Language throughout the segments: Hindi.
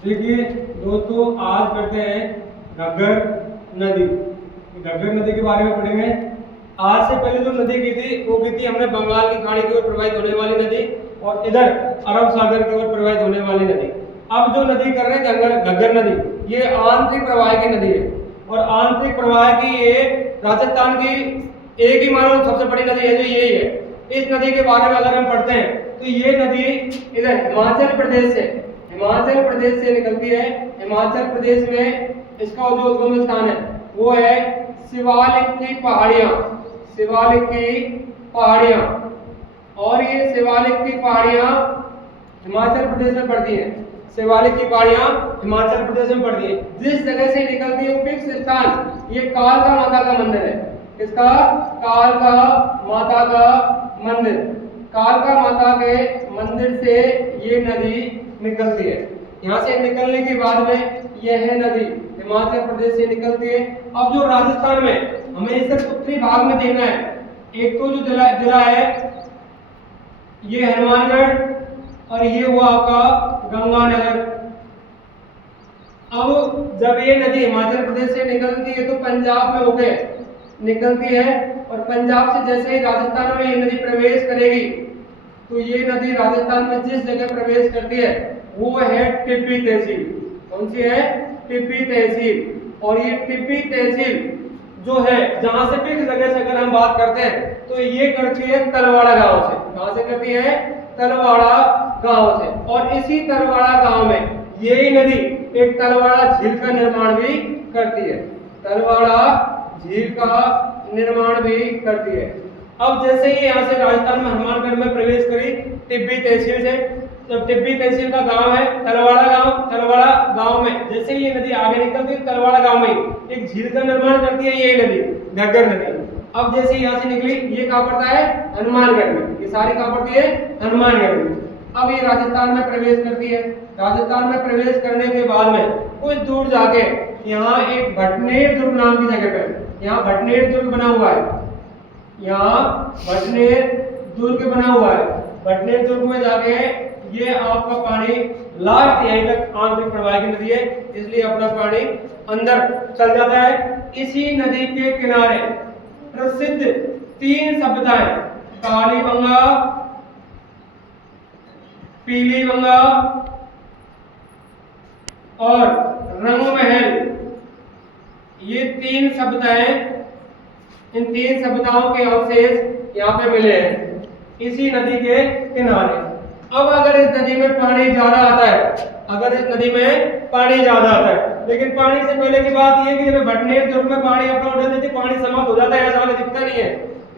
देखिए दोस्तों, आज करते हैं घग्गर नदी। घग्गर नदी के बारे में पढ़ेंगे। आज से पहले जो नदी की थी वो की थी हमने बंगाल की खाड़ी की ओर प्रवाहित होने वाली नदी और इधर अरब सागर की ओर प्रवाहित होने वाली नदी। अब जो नदी कर रहे हैं घग्गर नदी, ये आंतरिक प्रवाह की नदी है और आंतरिक प्रवाह की ये राजस्थान की एक ही मानो सबसे बड़ी नदी है जो यही है। इस नदी के बारे में अगर हम पढ़ते हैं तो ये नदी इधर हिमाचल प्रदेश से निकलती है। हिमाचल प्रदेश में इसका जो उद्गम स्थान है वो है शिवालिक की पहाड़ियां। शिवालिक की पहाड़ियां, और ये शिवालिक की पहाड़ियां हिमाचल प्रदेश में पड़ती हैं। शिवालिक की पहाड़ियां हिमाचल प्रदेश में पड़ती है। जिस जगह से निकलती है वो फिक्स स्थान ये कालका माता का मंदिर है। किसका? कालका माता का मंदिर। कालका माता के मंदिर से ये नदी निकलती है। यहाँ से निकलने के बाद में यह नदी हिमाचल प्रदेश से निकलती है। अब जो राजस्थान में हमें इसे उत्तरी भाग में देखना है, एक तो जो जिला है ये हनुमानगढ़ और ये हुआ आपका गंगानगर। अब जब ये नदी हिमाचल प्रदेश से निकलती है तो पंजाब में होके निकलती है और पंजाब से जैसे ही राजस्थान में ये नदी प्रवेश करेगी तो ये नदी राजस्थान में जिस जगह प्रवेश करती है वो है टिब्बी तहसील। कौन सी है? टिब्बी तहसील। और ये टिब्बी तहसील जो है जहां से फिक्स जगह से अगर हम बात करते हैं तो ये करती है तलवाड़ा गांव से। कहां से करती है? तलवाड़ा गांव से। और इसी तलवाड़ा गांव में यही नदी एक तलवाड़ा झील का निर्माण भी करती है। तलवाड़ा झील का निर्माण भी करती है। अब जैसे ही यहाँ से राजस्थान में हनुमानगढ़ में प्रवेश करी टिब्बी तहसील से, तो टिब्बी तहसील का गांव है तलवाड़ा गांव। तलवाड़ा गांव में जैसे ही ये नदी आगे निकलती है तलवाड़ा गांव में एक झील का निर्माण करती है यही नदी, घग्गर नदी। अब जैसे यहाँ से निकली ये कहाँ पड़ता है? हनुमानगढ़ में। ये सारी कहाँ पड़ती है? हनुमानगढ़ में। अब ये राजस्थान में प्रवेश करती है। राजस्थान में प्रवेश करने के बाद में कुछ दूर जाके यहाँ एक भटनेर दुर्ग नाम की जगह पे, यहाँ भटनेर दुर्ग बना हुआ है। यहाँ भटनेर दुर्ग बना हुआ है। भटनेर दुर्ग में जाके ये आपका पानी लास्ट यहीं तक आंतरिक प्रवाह की नदी है, इसलिए अपना पानी अंदर चल जाता है। इसी नदी के किनारे प्रसिद्ध 3 सभ्यताएं कालीबंगा, पीलीबंगा और रंगमहल, ये 3 सभ्यताएं, इन 3 सभ्यताओं के अवशेष यहाँ पे मिले हैं इसी नदी के किनारे। अब अगर इस नदी में पानी ज्यादा आता है, अगर इस नदी में पानी ज्यादा आता है, लेकिन पानी से पहले की बात यह कि जब भटनेर दुर्ग में पानी अपना उठा देती पानी समाप्त हो जाता है, ऐसा दिखता नहीं है।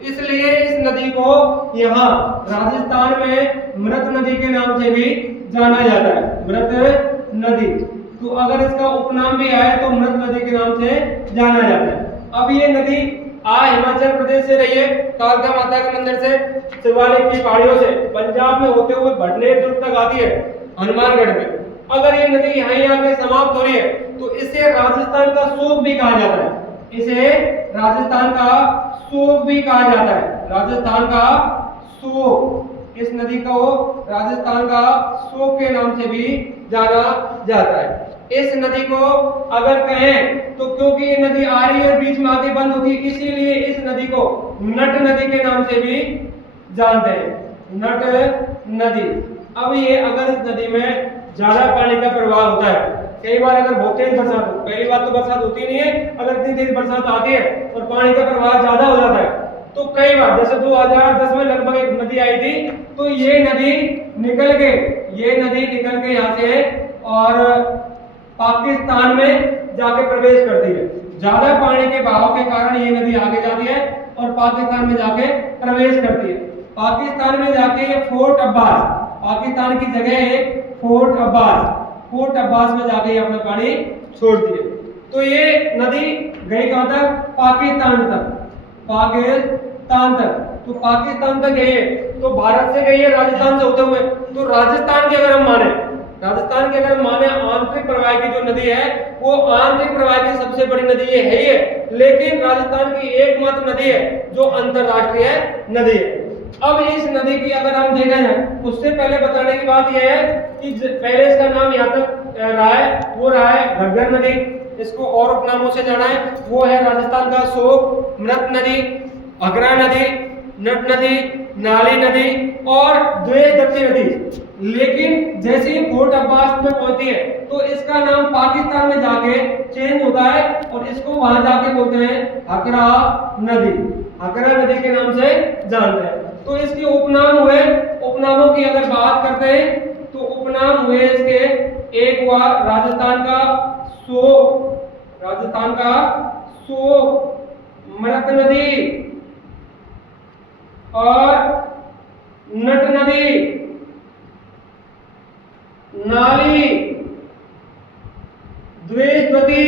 इसलिए इस नदी को यहाँ राजस्थान में मृत नदी के नाम से भी जाना जाता है। मृत नदी, तो अगर इसका उपनाम भी आए तो मृत नदी के नाम से जाना जाता है। अब ये नदी हिमाचल प्रदेश से रही है, कालका माता के मंदिर से, शिवालिक की पहाड़ियों से पंजाब में होते हुए भटनेर दुर्ग तक आती है हनुमानगढ़ में। अगर ये नदी यहीं आके समाप्त हो रही है तो इसे राजस्थान का शोक भी कहा जाता है। इसे राजस्थान का शोक भी कहा जाता है। राजस्थान का शोक, इस नदी को राजस्थान का शोक के नाम से भी जाना जाता है। इस नदी को अगर कहें तो क्योंकि ये नदी आ रही है और बीच में आके बंद होती है, इसीलिए इस नदी को नट नदी के नाम से भी जानते हैं। नट नदी। अब ये अगर इस नदी में ज्यादा पानी का प्रवाह होता है, कई बार अगर बहुत तेज बरसात हो, पहली बार तो बरसात होती नहीं है, अगर इतनी तेज बरसात आती है और पानी का प्रवाह ज्यादा हो जाता है तो कई बार, जैसे 2010 में लगभग एक नदी आई थी तो ये नदी निकल के यहाँ से और पाकिस्तान में जाके प्रवेश करती है। ज्यादा पानी के बहाव के कारण ये नदी आगे जाती है और पाकिस्तान में जाके प्रवेश करती है। पाकिस्तान में जाके ये फोर्ट अब्बास, पाकिस्तान की जगह है फोर्ट अब्बास में जाके ये अपना पानी छोड़ती है। तो ये नदी गई कहां तक? पाकिस्तान तक। तो पाकिस्तान तक गई है तो भारत से गई है राजस्थान से होते हुए। तो राजस्थान की अगर हम माने आंतरिक प्रवाह की जो नदी है वो आंतरिक प्रवाह की सबसे बड़ी नदी ये है ही है, लेकिन राजस्थान की एकमात्र नदी है जो अंतरराष्ट्रीय नदी है। अब इस नदी की अगर हम देखें उससे पहले बताने की बात यह है कि पहले इसका नाम यहाँ तक रहा है, वो रहा है घग्गर नदी, इसको और उपनामों से जाना है, वो है राजस्थान का शोक, मृत नदी, अग्रा नदी, नट नदी, नाली नदी और द्वेषदत्ती नदी। लेकिन जैसे ही फोर्ट अब्बास में पहुंचती है तो इसका नाम पाकिस्तान में जाके चेंज होता है और इसको वहां जाके बोलते हैं हकरा नदी, हकरा नदी के नाम से जानते हैं। तो इसके उपनाम हुए, उपनामों की अगर बात करते हैं तो उपनाम हुए इसके, एक हुआ राजस्थान का शोक, राजस्थान का शोक, मृत नदी और नट नदी, नाली, द्वेषवती,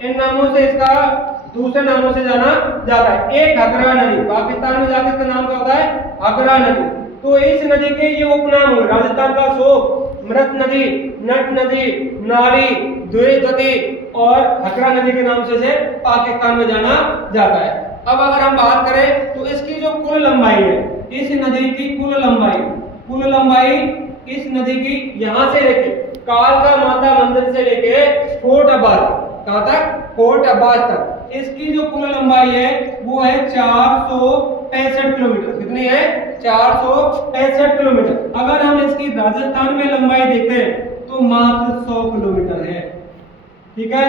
इन नामों से इसका दूसरे नामों से जाना जाता है। एक हकरा नदी, पाकिस्तान में जाकर इसका नाम क्या होता है, हकरा नदी। तो इस नदी के ये उपनाम हुए, राजस्थान का शोक, मृत नदी, नट नदी, नाली, द्वेषवती और हकरा नदी के नाम से पाकिस्तान में जाना जाता है। अब अगर हम बात करें तो इसकी जो कुल लंबाई है, इस नदी की कुल लंबाई इस नदी की यहाँ से लेके कालका माता मंदिर से लेके फोर्ट अब्बास, कहाँ तक, फोर्ट अब्बास तक, इसकी जो कुल लंबाई है वो है 465 किलोमीटर। कितनी है, 465 किलोमीटर। अगर हम इसकी राजस्थान में लंबाई देखते हैं तो मात्र 100 किलोमीटर है। ठीक है,